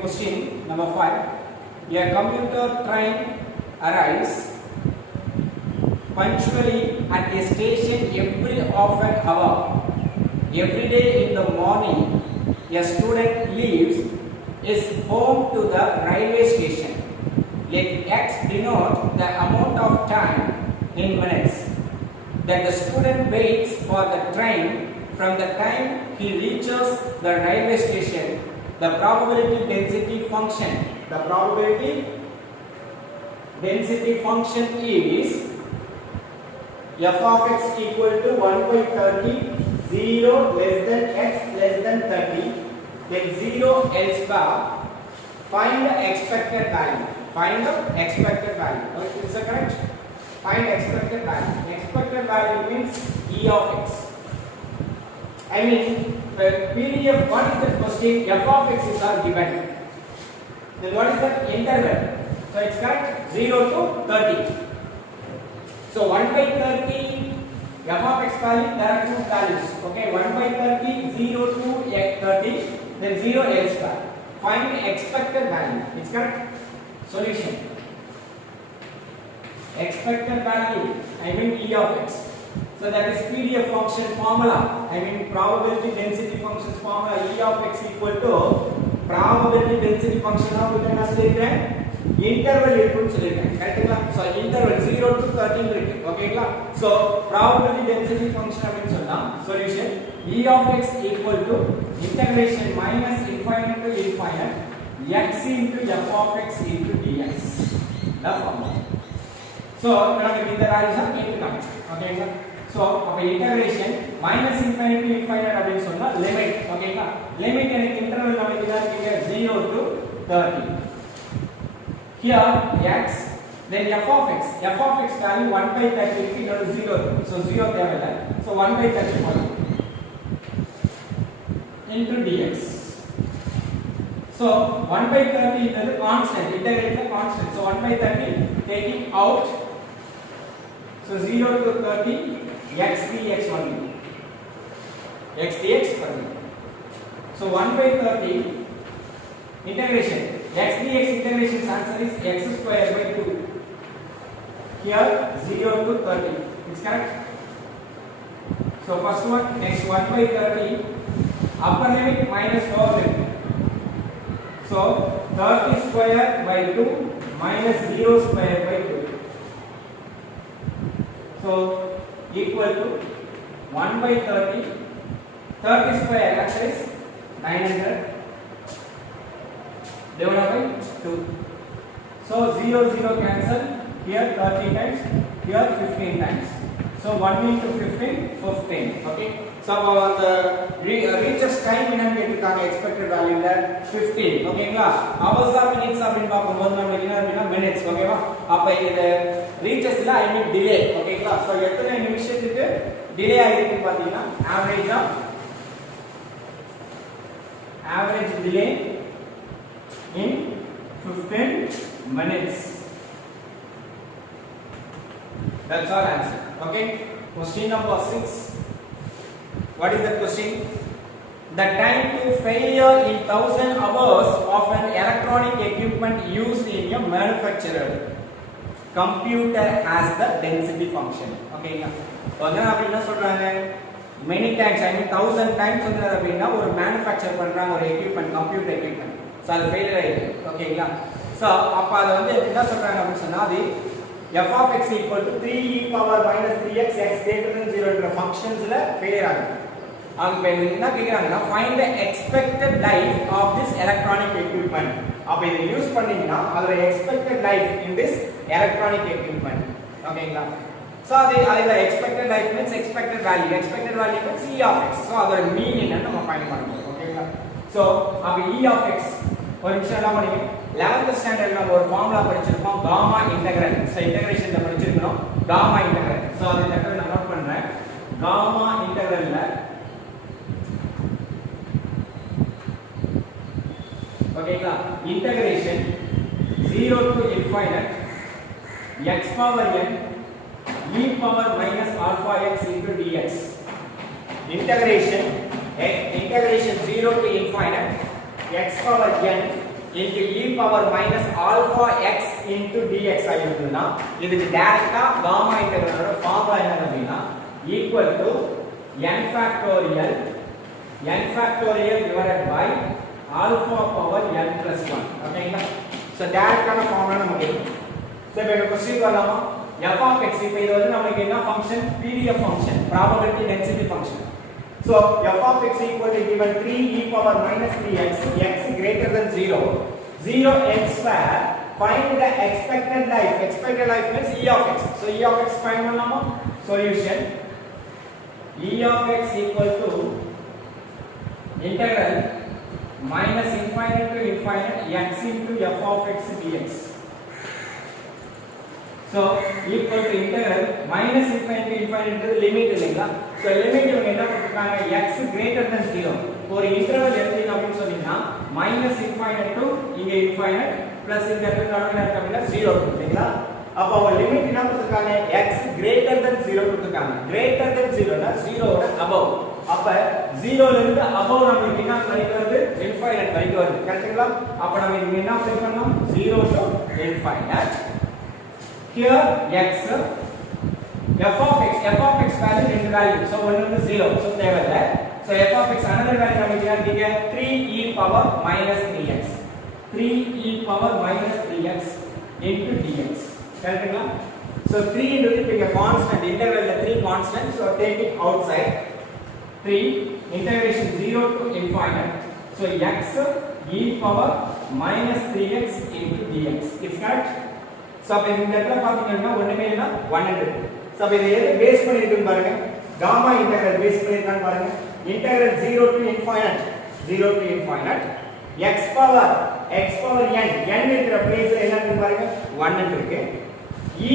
Question number 5. A commuter train arrives punctually at a station every half an hour. Every day in the morning, a student leaves his home to the railway station. Let X denote the amount of time in minutes that the student waits for the train from the time he reaches the railway station. The probability density function. The probability density function is f of x equal to 1 by 30, 0 less than x less than 30, then 0 elsewhere. Find the expected value. Find the expected value. Okay, is that correct? Find expected value. Expected value means e of x. I mean, PDF, what is the question? F of x is are given. Then what is the interval? So it's correct 0 to 30. So 1 by 30, f of x value, there are two values. Okay, 1 by 30, 0 to 30, then 0 elsewhere. Find the expected value. It's correct. Solution. Expected value, I mean e of x. So that is PDF function formula. I mean probability density functions formula. E of x equal to probability density function of என்ன சொல்லிருக்கேன் interval இருக்குன்னு சொல்லிருக்கேன் கரெக்ட்டா. So interval 0 to 13 இருக்கு ஓகேங்களா. So probability density function அப்படினு சொன்னா solution E of x equal to integration minus infinite to infinite x into f of x into dx. The formula. So நமக்கு இந்த வேல்யூஸ் தான் கேட்காங்க ஓகேங்களா. So அப்ப integration minus infinite to infinite அப்படினு சொன்னா லிமிட் ஓகேங்களா. லிமிட் எனக்கு இன்டர்வல் நமக்கு இதா இருக்கு 0 to 30. Here x then f of x value 1 by 30 is 0. So 0 தேவையில்லை. So 1 by 30 into dx. So 1 by 30 is the constant, integrate the constant. So 1 by 30 taking out. So 0 to 30 x dx only. X dx only. So 1 by 30 integration. X dx integration answer is x square by 2. Here 0 to 30. It's correct. So first one, next 1 by 30 upper limit minus lower limit. So 30 square by 2 minus 0 square by 2. So equal to 1 by 30. 30 square that is 900 divided by 2. So 0 0 cancel. Here 30 times, here 15 times. So 1 into 15, 15. Okay. So the reaches time என்னன்னு கேட்டிருக்காங்க expected value ல 15. ஓகேங்களா. hours or minutes அப்படினு பாக்கும்போது நமக்கு என்ன அப்படினா minutes ஓகேவா. அப்ப இது reachesல I mean delay ஓகேங்களா. So எத்தனை நிமிஷத்துக்கு delay ஆகிருக்குன்னு பாத்தீங்கன்னா average delay in 15 minutes. That's our answer. Okay. Question number 6. What is the question? The time to failure in 1000 hours of an electronic equipment used in a manufacturer computer has the density function. Okay. என்ன அப்படினா சொல்றாங்க many times I mean 1000 times வந்து அப்படினா ஒரு manufacture பண்றாங்க ஒரு equipment computer equipment. So அது failure ஆயிடுது. ஓகேங்களா. So அப்ப அத வந்து என்ன சொல்றாங்க அப்படி சொன்னா அது f of x equal to 3e power minus 3x x greater than 0 என்ற functionsல failure ஆகுது. அங்க என்ன கேக்குறாங்கன்னா find the expected life of this electronic equipment. அப்ப இத யூஸ் பண்ணீங்கன்னா அதோட expected life in this electronic equipment. ஓகேங்களா. So அதோட expected life means expected value means e of x. So அதோட மீன் என்னன்னு நம்ம ஃபைண்ட் பண்ணனும். ஓகேங்களா. So அப்ப e of x ஒரு விஷயம் எல்லாம் பண்ணீங்க 11th ஸ்டாண்டர்ட்ல நம்ம ஒரு ஃபார்முலா படிச்சிருப்போம் காமா இன்டெகிரல். சோ இன்டகிரேஷன்ல படிச்சிருக்கோம் காமா இன்டெகிரல். சோ அதை டக்குனு நான் நோட் பண்றேன். காமா இன்டெகிரல்ல ஓகேங்களா integration 0 to infinite x power n e power minus alpha x into dx. Integration 0 to infinite x power n into e power minus alpha x into dx ஆயிருக்குனா இதுக்கு டைரக்ட்டா gamma இன்டகிரலோட formula என்ன அப்படினா equal to n factorial divided by alpha power n plus 1 ஓகேங்களா so டைரக்ட்டான formula நமக்கு இருக்கு so இப்போ இந்த question வரலாமா f of x இப்போ இது வந்து நமக்கு என்ன function PDF function probability density function so f of x equal to given 3 e power minus 3x x greater than 0 0 x square find the expected life means e of x so e of x find பண்ணலாமா solution e of x equal to integral minus infinite to infinite x into f of x dx so equal to integral minus infinite to infinite to limit இல்லைங்களா so limit இவங்க என்ன கொடுத்திருக்காங்க x greater than 0 ஒரு interval எடுத்தீங்க அப்படினு சொன்னீங்கன்னா minus infinite to இங்க infinite plus இங்க நடுவுல இருக்க அப்படினா 0 கொடுத்தீங்களா அப்ப அவங்க லிமிட் என்ன கொடுத்திருக்காங்க x greater than 0 கொடுத்திருக்காங்க greater than 0 னா 0 ஓட above அப்ப 0 ல இருந்து above நமக்கு என்ன வரைக்கும் வருது infinite வரைக்கும் வருது கரெக்ட்டுங்களா அப்ப நம்ம இங்க என்ன அப்ளை பண்ணலாம் 0 to infinite here x f of x value ரெண்டு வேல்யூ so one வந்து 0 so தேவையில்லை so f of x another value நமக்கு என்ன இருக்கு 3 e power minus 3x 3 e power minus 3x into dx கரெக்ட்டுங்களா so 3 into the constant integral the 3 constant so take it outside 3 integration 0 to infinite so x e power minus 3x into dx it's correct so அப்ப இந்த இடத்துல பாத்தீங்கன்னா ஒண்ணுமே இல்ல 100 so அப்ப இத எது பேஸ் பண்ணிருக்குன்னு பாருங்க காமா இன்டெகிரல் பேஸ் பண்ணிருக்கான்னு பாருங்க integral 0 to infinite x power n இருக்கிற பிளேஸ்ல என்ன இருக்கு பாருங்க 1 இருக்கு e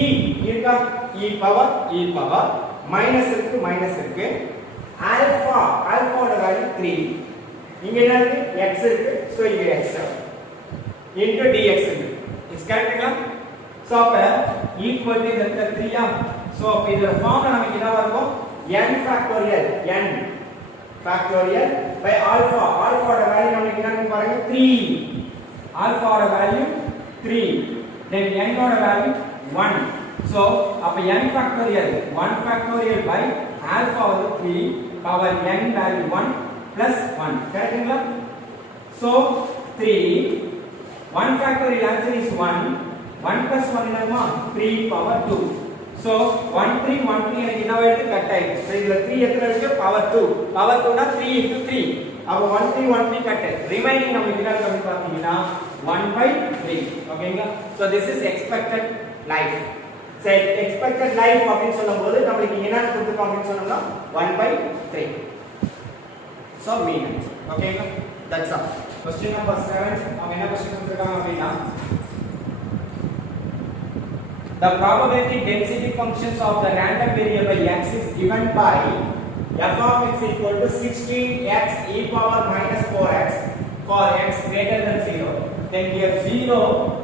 இருக்கா e power மைனஸ் இருக்கு alpha ஓட வேல்யூ 3 இங்க என்ன இருக்கு x இருக்கு சோ இங்க x into dx இருக்கு இஸ் கரெக்ட்டா சோ அப்ப ஈக்குவல் டு இந்த 3 ஆ சோ அப்ப இதோட ஃபார்முலா நமக்கு என்ன வரும் n factorial by alpha ஓட வேல்யூ நமக்கு என்னன்னு பாருங்க 3 alpha ஓட வேல்யூ 3 then n ஓட வேல்யூ 1 so அப்ப n factorial 1 factorial by alpha வந்து 3 power n value 1 plus 1 கரெக்ட்டுங்களா so 3 1 factorial answer is 1 1 plus 1 என்னமா 3 power 2 so 1 3 எனக்கு என்ன வருது கட் ஆயிடுச்சு so இதுல 3 எத்தனை இருக்கு power 2 னா 3 into 3 அப்ப 1 3 கட் ரிமைனிங் நமக்கு என்ன இருக்கு பாத்தீங்கன்னா 1/3 ஓகேங்களா so this is expected life so expected life அப்படினு சொல்லும்போது நமக்கு என்ன கொடுத்திருக்கோம் அப்படினு சொன்னோம்னா 1/3 so mean ஓகேங்களா that's all question number 7 அவங்க என்ன क्वेश्चन கொடுத்திருக்காங்க அப்படினா the probability density functions of the random variable x is given by f of x equal to 16x e power minus 4x for x greater than 0 then here 0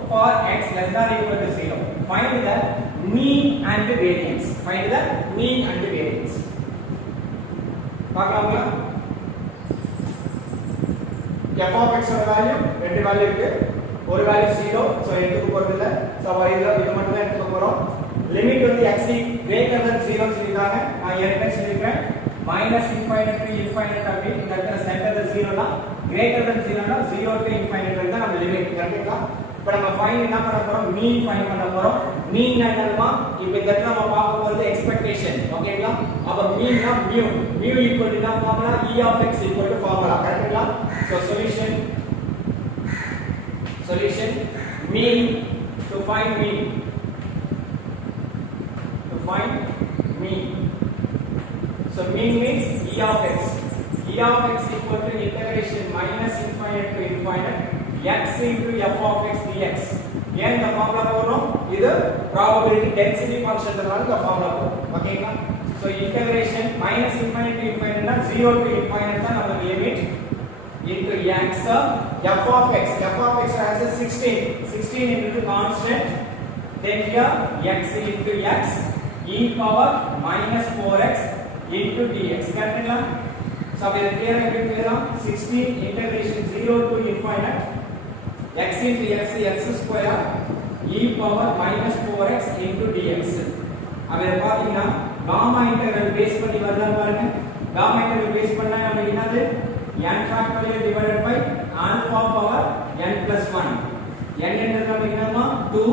for x less than or equal to 0 find the mean and variance பார்க்கலாமா f of x ஓட value ரெண்டு value இருக்கு ஒரு value 0 so எடுத்துக்க போறது இல்ல so இது மட்டும் தான் எடுத்துக்க போறோம் லிமிட் வந்து x greater than 0 சொல்லிட்டாங்க நான் ஏற்கனவே சொல்லிருக்கேன் minus infinite to infinite அப்படி இந்த இடத்துல சென்டர்ல 0 னா greater than 0 னா 0 to infinite வரை தான் நம்ம லிமிட் கரெக்ட்டா இப்போ நம்ம ஃபைண்ட் என்ன பண்ண போறோம் மீன் ஃபைண்ட் பண்ண போறோம் மீன் என்னன்னா இப்போ இந்த இடத்துல நம்ம பார்க்க போறது எக்ஸ்பெக்டேஷன் ஓகேங்களா அப்ப மீன்னா mu equal to the formula e of x equal to formula கரெக்ட்டா so solution mean to find mean so mean means e of x equal to integration minus infinite to infinite x into f of x dx ஏன் இந்த formula போறோம் இது probability density function ன்றதால இந்த formula போறோம் ஓகேங்களா so integration minus infinite to infinite னா 0 to infinite தான் நமக்கு limit into x f of x answer 16 into the constant then here x into x e power minus 4x into dx கரெக்ட்டா So அப்ப இத கிளியரா எப்படி எழுதலாம் 16 integration 0 to infinite x into x square e power minus 4x into dx. அப்ப இத பாத்தீங்கன்னா gamma integral base பண்ணி வருதா பாருங்க. காமா இன்டெகிரல் பேஸ் பண்ணா நமக்கு என்னது n factorial divided by alpha power n plus 1. n என்றது நமக்கு என்னமா 2,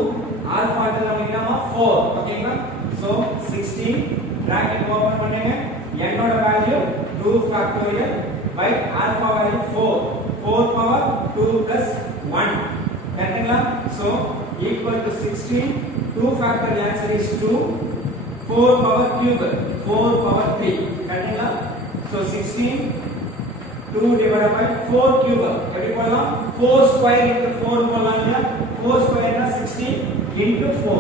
alpha என்றது நமக்கு என்னமா 4. ஓகேங்களா? So 16 bracket open பண்ணுங்க. n ஓட value 2 factorial by alpha value 4. 4 power 2 plus 1. கரெக்ட்டுங்களா? So equal to 16. 2 factorial answer is 2. 4 power cube 4 power 3. கரெக்ட்டுங்களா? So 16 2 divided by 4 cube எப்படி போடலாம் 4 square into 4 போடலாம் இல்லையா 4 square னா 16 into 4.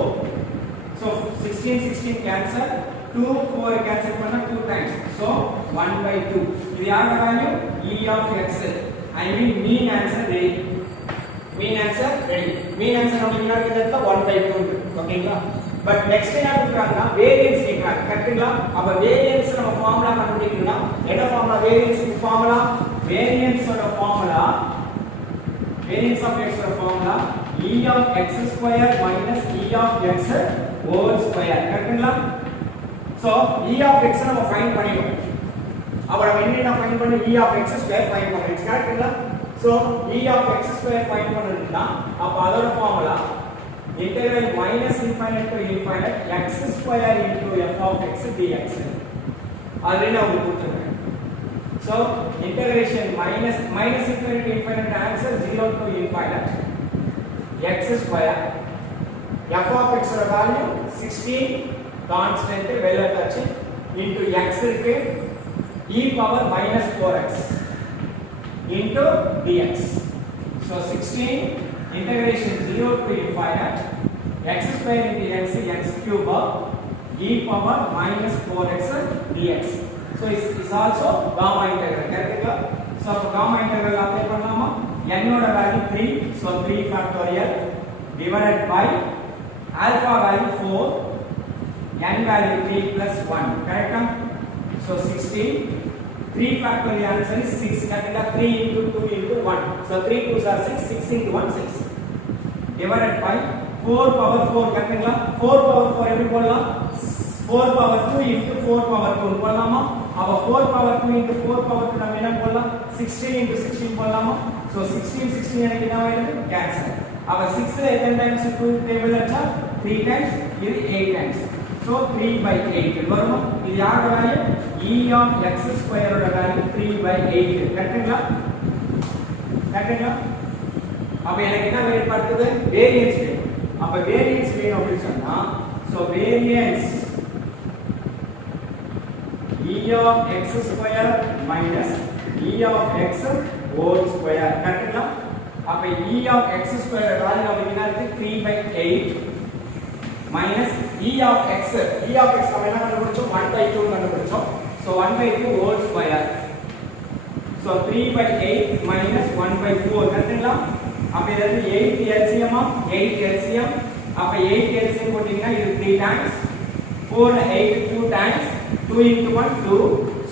So 16 cancel 2 4 cancel பண்ணா 2 times. So 1 by 2. இது யாரோட value e of x. I mean mean answer ready. Mean answer ready. Mean answer நமக்கு என்ன கிடைச்சது 1 by 2. ஓகேங்களா? பட் நெக்ஸ்ட் என்ன கொடுக்குறாங்கன்னா வேரியன்ஸ் கேக்குறாங்க. கரெக்ட்டுங்களா? அப்ப வேரியன்ஸ் நம்ம ஃபார்முலா கண்டுபிடிக்கணும்னா என்ன ஃபார்முலா வேரியன்ஸ்க்கு ஃபார்முலா வேரியன்ஸ் ஓட ஃபார்முலா வேரியன்ஸ் ஆஃப் x ஓட formula e of x square minus e of x whole square. கரெக்ட்டுங்களா? சோ e of x நம்ம ஃபைண்ட் பண்ணிடுவோம். அப்ப நம்ம என்ன ஃபைண்ட் பண்ணி e of x square find பண்றோம். கரெக்ட்டுங்களா? So e of x square find பண்ணனும்னா அப்ப அதோட formula integral minus infinite to infinite x square into f of x dx. already நான் உங்களுக்கு கொடுத்திருக்கேன். So integration minus infinite to infinite answer 0 to infinite x square f of x ஓட value 16 constant வெளிய வச்சாச்சு into x இருக்கு e power minus 4x into dx. So 16 integration 0 to infinite x square into x cube e power minus 4x dx. So is also gamma integral. கரெக்ட்டா? So gamma integral apply பண்ணலாமா n ஓட value 3. So 3 factorial divided by alpha value 4 n value 3 plus 1. கரெக்ட்டா? So 16 3 factorial answer is 6. கரெக்ட்டா? 3 into 2 into 1. So 3 2s are 6. 6 into 1 6 divided by 4 power 4. கரெக்ட்டா? 4 power 4 எப்படி போடலாம் 4 power 2 into 4 power 2 போடலாமா? அப்ப 4 power 2 into 4 power 2 நம்ம என்ன போடலாம் 16 into 16 போடலாமா? So 16 எனக்கு என்ன ஆயிடுது கேன்சல். அப்ப 6 ல எத்தனை டைம்ஸ் 2 டேபிள் அடிச்சா 3 டைம்ஸ் இது 8 டைம்ஸ். So 3 by 8 வருமா? இது யாரோட value e of x square ஓட வேல்யூ 3 by 8. கரெக்ட்டுங்களா? கரெக்ட்டுங்களா? அப்ப எனக்கு என்ன வேணும் பார்த்தது வேரியன்ஸ் வேணும். அப்ப வேரியன்ஸ் வேணும் அப்படி சொன்னா so variance e of x square minus e of x whole square. கரெக்ட்டுங்களா? அப்ப e of x square value நமக்கு என்ன இருக்கு 3 by 8 minus e of x நம்ம என்ன கண்டுபிடிச்சோம் 1 by 2 கண்டுபிடிச்சோம். So 1 by 2 whole square. So 3 by 8 minus 1 by 4. கரெக்ட்டுங்களா? அப்ப இது 8 LCM 8 LCM. அப்ப 8 LCM போட்டீங்கன்னா இது 3 times 4 8 2 times 2 into 1 2.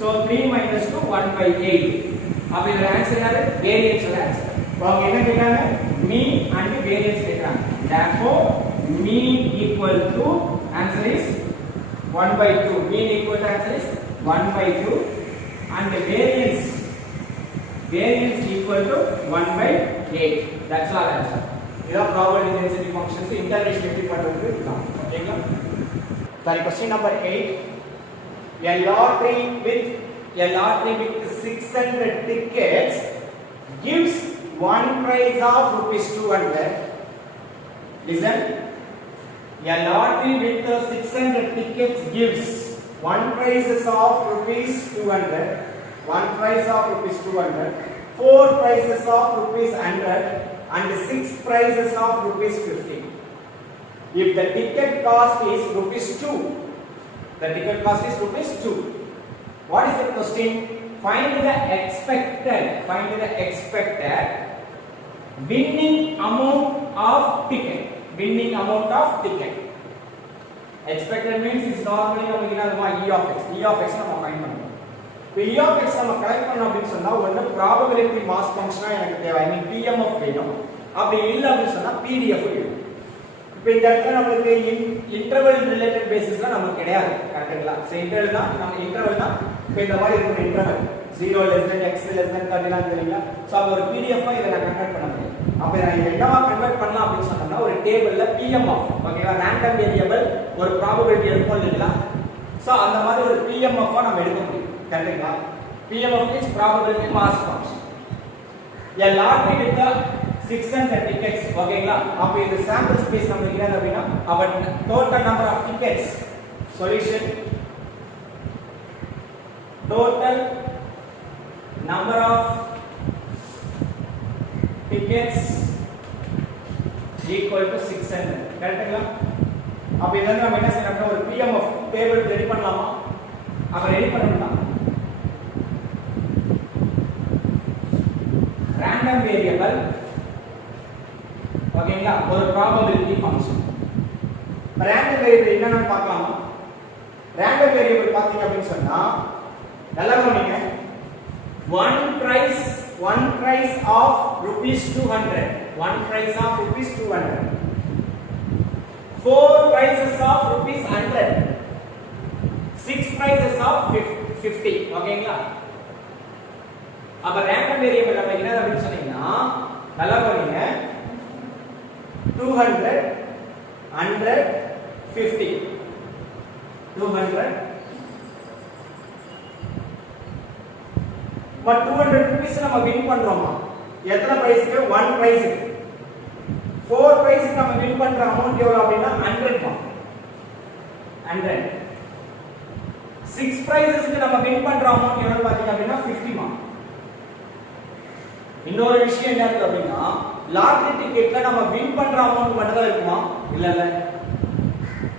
So 3 minus 2 1 by 8. அப்ப இதோட ஆன்சர் என்னது வேரியன்ஸ் ஓட ஆன்சர். அவங்க என்ன கேக்குறாங்க மீன் and வேரியன்ஸ் கேக்குறாங்க. Therefore mean equal to answer is 1 by 2. Mean equal to answer is 1 by 2 and the variance equal to 1 by 8. That's all answer. This is probability density functions integration எப்படி பண்றது இதுதான். ஓகேங்களா? சரி question number 8. A lottery with 600 tickets gives one prize of rupees 200. Listen. A lottery with 600 tickets gives one prizes of rupees 200, one prize of rupees 200, four prizes of rupees 100 and six prizes of rupees 50. If the ticket cost is rupees 2, the ticket cost is rupees 2. What is the question? Find the expected winning amount of ticket. Winning amount of ticket. Expected means is normally நமக்கு என்னதுமா e of x நம்ம find பண்ணனும். P of x நம்ம collect பண்ணோம் அப்படினு சொன்னா ஒண்ணு probability mass ஃபங்க்ஷனா எனக்கு தேவை. ஐ மீன் PMF வேணும். அப்படி இல்ல அப்படினு சொன்னா PDF வேணும். இப்போ இந்த இடத்துல நமக்கு இன்டர்வல் ரிலேட்டட் பேசிஸ்ல நமக்கு கிடையாது. கரெக்ட்டுங்களா? சோ இன்டர்வல் தான் நம்ம இன்டர்வல் தான் இப்போ இந்த மாதிரி இருக்கும் interval 0 less than x less than 30 லாம் தெரியுங்களா? சோ அப்ப ஒரு PDF ஆ இத நான் கன்வர்ட் பண்ண முடியும். அப்ப நான் என்னவா கன்வர்ட் பண்ணலாம் அப்படினு சொன்னா ஒரு டேபிள்ல PMF ஓகேவா ரேண்டம் வேரியபிள் ஒரு ப்ராபபிலிட்டி இருக்கும் இல்லைங்களா? சோ அந்த மாதிரி ஒரு PMF ஆ நம்ம எடுக்க முடியும். கரெக்ட்டுங்களா? PMF is probability mass function. A lottery with the 600 tickets ஓகேங்களா? அப்ப இந்த சாம்பிள் ஸ்பேஸ் நமக்கு என்ன அப்படினா our total number of tickets solution total number of tickets equal to 600 கரெக்ட்டுங்களா? அப்ப இதெல்லாம் நம்ம என்ன செய்யறோம்னா ஒரு PMF டேபிள் ரெடி பண்ணலாமா? அப்ப ரெடி பண்ணனும்னா random variable ஓகேங்களா ஒரு probability function random variable என்னன்னு பார்க்கலாமா? random variable பாத்தீங்க அப்படினு சொன்னா நல்லா கவனிங்க one price of rupees 200 one price of rupees 200 four prices of rupees 100 six prices of 50 ஓகேங்களா? அப்ப ரேண்டம் வேரியபிள் நம்ம என்ன அப்படினு சொன்னீங்கன்னா நல்லா கவனிங்க 200 100 50 200 பட் 200 ரூபீஸ் நம்ம வின் பண்றோமா? எத்தனை பிரைஸ்க்கு? 1 பிரைஸ்க்கு 4 பிரைஸ்க்கு நம்ம வின் பண்ற அமௌண்ட் எவ்வளவு அப்படினா 100 மா 100 6 பிரைசஸ்க்கு நம்ம வின் பண்ற அமௌண்ட் எவ்வளவு பாத்தீங்க அப்படினா 50 மா. இன்னொரு விஷயம் என்ன இருக்கு அப்படினா லாட்டரி டிக்கெட்ல நம்ம வின் பண்ற அமௌண்ட் மட்டும் தான் இருக்குமா? இல்ல இல்ல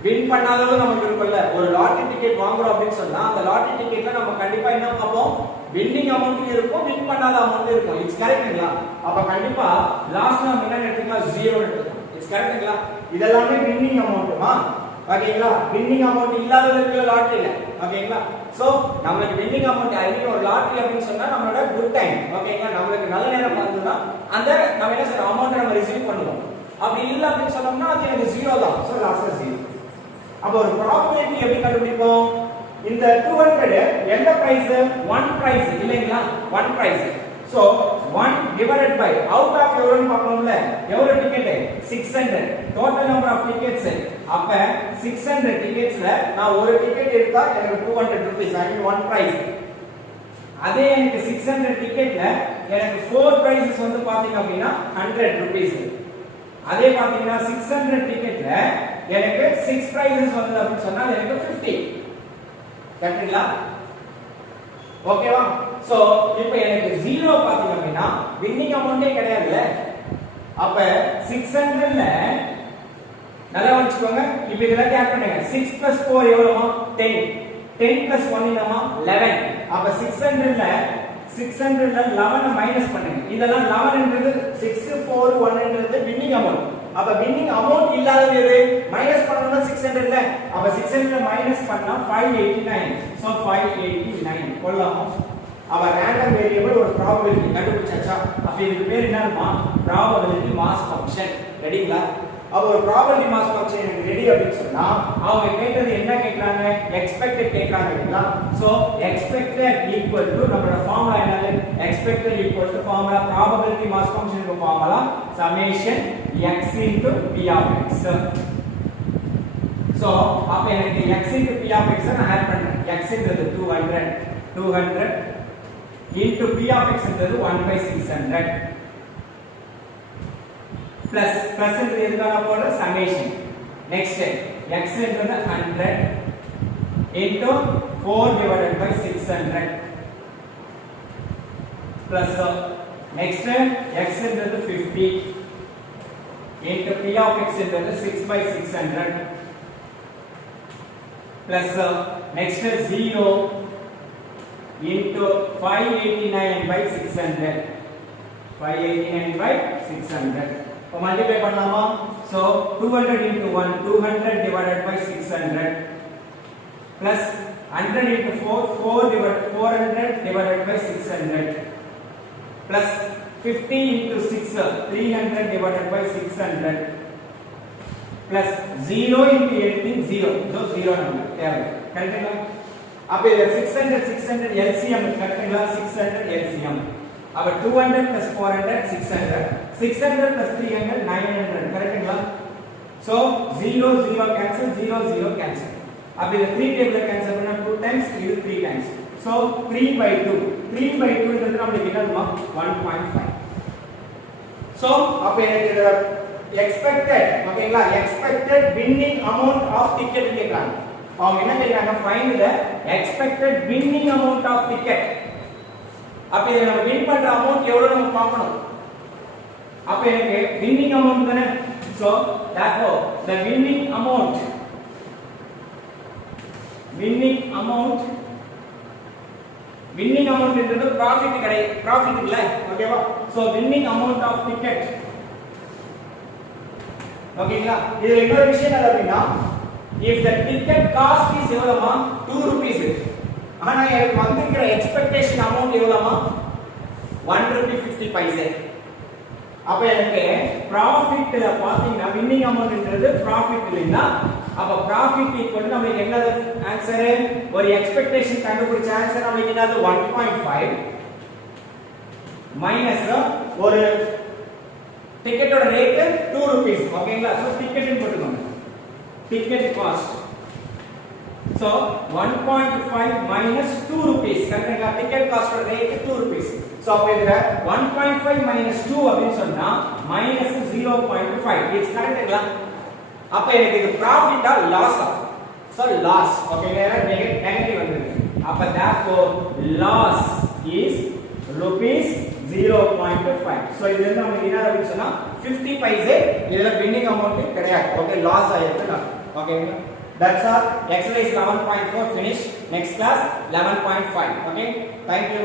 வின் பண்ணாதது நமக்கு இருக்குல்ல. ஒரு லாட்டரி டிக்கெட் வாங்குறோம் அப்படினு சொன்னா அந்த லாட்டரி டிக்கெட்ல நம்ம கண்டிப்பா என்ன பாப்போம்? வின்னிங் அமௌண்ட் இருக்கும் வின் பண்ணாத அமௌண்ட் இருக்கும். இட்ஸ் கரெக்ட்டுங்களா? அப்ப கண்டிப்பா லாஸ்ட் நம்ம என்ன எடுத்துக்கலாம்? 0 எடுத்துக்கலாம். இட்ஸ் கரெக்ட்டுங்களா? இதெல்லாம் வின்னிங் அமௌண்ட்மா ஓகேங்களா? வின்னிங் அமௌண்ட் இல்லாதது இருக்கு லாட்டரியில ஓகேங்களா? சோ நமக்கு வின்னிங் அமௌண்ட் ஐ மீன் ஒரு லாட்டரி அப்படினு சொன்னா நம்மளோட குட் டைம் ஓகேங்களா? நமக்கு நல்ல நேரம் வந்ததுனா அந்த நம்ம என்ன செய்றோம் அமௌண்ட் நம்ம ரிசீவ் பண்ணுவோம். அப்படி இல்ல அப்படினு சொன்னோம்னா அது எனக்கு 0 தான். So last 0. அப்ப ஒரு ப்ராபபிலிட்டி எப்படி கண்டுபிடிப்போம்? இந்த 200 எந்த பிரைஸ்? 1 பிரைஸ் இல்லைங்களா? 1 prize. So 1 divided by out of எவ்வளவுன்னு பார்க்கணும்ல. எவ்வளவு ticket? 600. Total number of tickets. அப்ப 600 டிக்கெட்ஸ்ல நான் ஒரு டிக்கெட் எடுத்தா எனக்கு 200 ரூபீஸ் ஐ மீன் 1 பிரைஸ். அதே எனக்கு 600 டிக்கெட்ல எனக்கு 4 பிரைசஸ் வந்து பாத்தீங்க அப்படினா 100 ரூபீஸ். அதே பாத்தீங்கன்னா 600 டிக்கெட்ல எனக்கு 6 பிரைசஸ் வந்து அப்படி சொன்னா எனக்கு 50. கரெக்ட்டுங்களா? ஓகேவா? சோ இப்போ எனக்கு 0 பாத்தீங்க அப்படினா வின்னிங் அமௌண்டே கிடையாதுல. அப்ப 600ல நல்லா வச்சுக்கோங்க. இப்போ இதெல்லாம் ஆட் பண்ணுங்க. 6 + 4 எவ்வளவுமா? 10. 10 + 1 என்னமா? 11. அப்ப 600ல 11 மைனஸ் பண்ணுங்க. இதெல்லாம் 11ன்றது 6 4 1ன்றது வின்னிங் அமௌண்ட். அப்ப வின்னிங் அமௌண்ட் இல்லாதது எது? மைனஸ் பண்ணனும்னா 600ல. அப்ப 600ல மைனஸ் பண்ணா 589. சோ 589 கொள்ளலாமா? அப்ப ரேண்டம் வேரியபிள் ஒரு ப்ராபபிலிட்டி கண்டுபிடிச்சாச்சா? அப்ப இதுக்கு பேர் என்னன்னா ப்ராபபிலிட்டி மாஸ் ஃபங்க்ஷன். ரெடிங்களா? அப்ப ஒரு ப்ராபபிலிட்டி மாஸ் ஃபங்க்ஷன் எனக்கு ரெடி அப்படினு சொன்னா அவங்க கேட்டது என்ன கேக்குறாங்க? எக்ஸ்பெக்டட் கேக்குறாங்க இல்லையா? சோ எக்ஸ்பெக்டட் ஈக்குவல் டு நம்மளோட ஃபார்முலா என்னது? Expected equal to formula probability mass ஃபங்க்ஷனுக்கு formula summation x into p of x. So அப்ப எனக்கு x into p of x நான் ஆட் பண்றேன். x ன்றது 200 into p of x ன்றது 1/600 plus ன்றது எதுக்காக போடுற சமேஷன். நெக்ஸ்ட் x ன்றது 100 into 4 divided by 600 plus next x ன்றது 50 into p of x ன்றது 6/600 plus next 0 into 589/600 589/600. இப்போ மல்டிப்ளை பண்ணலாமா? so 200 into 1 200 divided by 600 plus 100 into 400 divided by 600 plus 50 into 6 300 divided by 600 plus 0 into anything 0 so 0 number கரெக்ட்டா அப்ப இது 600 LCM கரெக்ட்டா 600 LCM அப்ப 200 plus 400 600 plus 300 900 கரெக்ட்டா so 0 0 cancel 0 0 cancel அப்ப இது 3 டேபிள்ல கேன்சல் பண்ணா 2 times இது 3 times so 3/2 ன்றது நமக்கு என்னமா 1.5 so அப்ப எனக்கு expected ஓகேங்களா expected winning amount of ticket கேக்குறாங்க அவங்க என்ன கேக்குறாங்க find the expected winning amount of ticket அப்ப இத நம்ம வின் பண்ற அமௌண்ட் எவ்வளவு நம்ம பார்க்கணும் அப்ப எனக்கு winning amount தானே so therefore the winning amount என்றது profit இல்ல ஓகேவா so winning amount of ticket ஓகேங்களா இது இன்னொரு விஷயம் என்ன அப்படினா if the ticket cost is எவ்வளவுமா 2 rupees ஆனா எனக்கு வந்திருக்கிற expectation amount எவ்வளவுமா 1 rupee 50 paise அப்ப எனக்கு profitல பாத்தீங்கன்னா winning amount என்றது profit இல்லைனா அப்ப profit equal to நமக்கு என்னது ஆன்சர் ஒரு expectation கண்டுபிடிச்ச ஆன்சர் நமக்கு என்னது 1.5 மைனஸ் ஒரு டிக்கெட்டோட ரேட் 2 rupees ஓகேங்களா சோ டிக்கெட் போட்டுக்கோங்க ticket cost so 1.5 minus 2 rupees கரெக்ட்டா ticket cost rate 2 rupees so அப்ப இதுல 1.5 minus 2 அப்படினு சொன்னா minus 0.5 இட்ஸ் கரெக்ட்டா அப்ப எனக்கு இது profit ஆ loss ஆ so loss ஓகேங்களா நெகட்டிவ் வந்திருக்கு அப்ப therefore loss is rupees 0.5 so இதுல இருந்து நமக்கு என்ன அப்படினு சொன்னா 50 பைசே இதுல winning amount கிடையாது ஓகே loss ஆயிருக்கு okay that's all exercise 11.4 finish next class 11.5 okay thank you